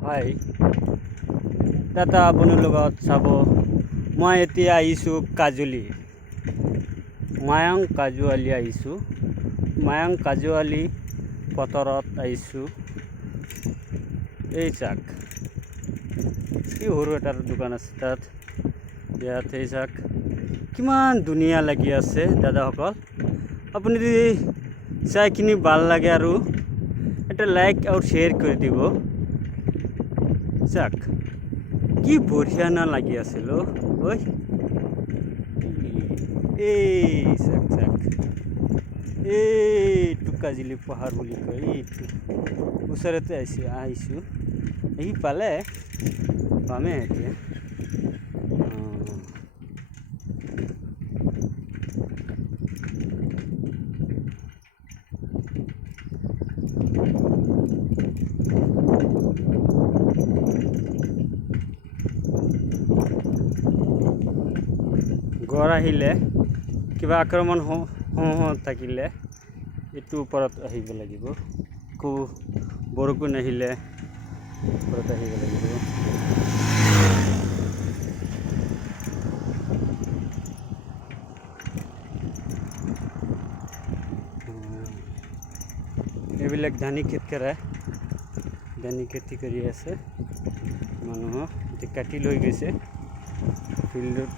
হাই দাদা আপোনাৰ লগত চাব মই এতিয়া আহিছোঁ কাজুলি মায়ং কাজুৱালি আহিছোঁ মায়ং কাজুৱালি পথৰত আহিছোঁ এই চাক কি সৰু এটা দোকান আছে তাত ইয়াত এই চাক কিমান ধুনীয়া লাগি আছে দাদাসকল আপুনি যদি চাইখিনি ভাল লাগে আৰু এটা লাইক আৰু শ্বেয়াৰ কৰি দিব চাক কি বঢ়িয়া না লাগি আছিল ঐ এই চাক চাক এইটো কাজিলি পাহাৰ বুলি কয় এইটো ওচৰতে আহিছোঁ আহি পালে পামে এতিয়া গড় আহিলে কিবা আক্ৰমণ থাকিলে এইটো ওপৰত আহিব লাগিব খুব বৰষুণ আহিলে ওপৰত আহিব লাগিব এইবিলাক ধানী খেতি কৰে ধানী খেতি কৰি আছে মানুহক এতিয়া কাটি লৈ গৈছে ফিল্ডত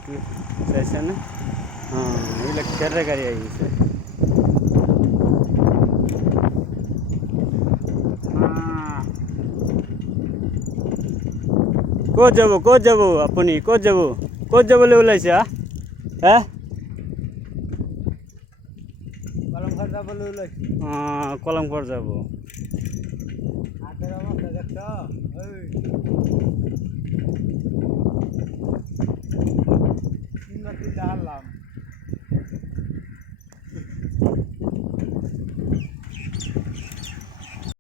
চাইছে না এইবিলাক খেৰে গাড়ী আহিছে ক'ত যাব আপুনি ক'ত যাবলৈ ওলাইছে হে কলমঘৰ যাবলৈ ওলাইছে কলমঘৰ যাব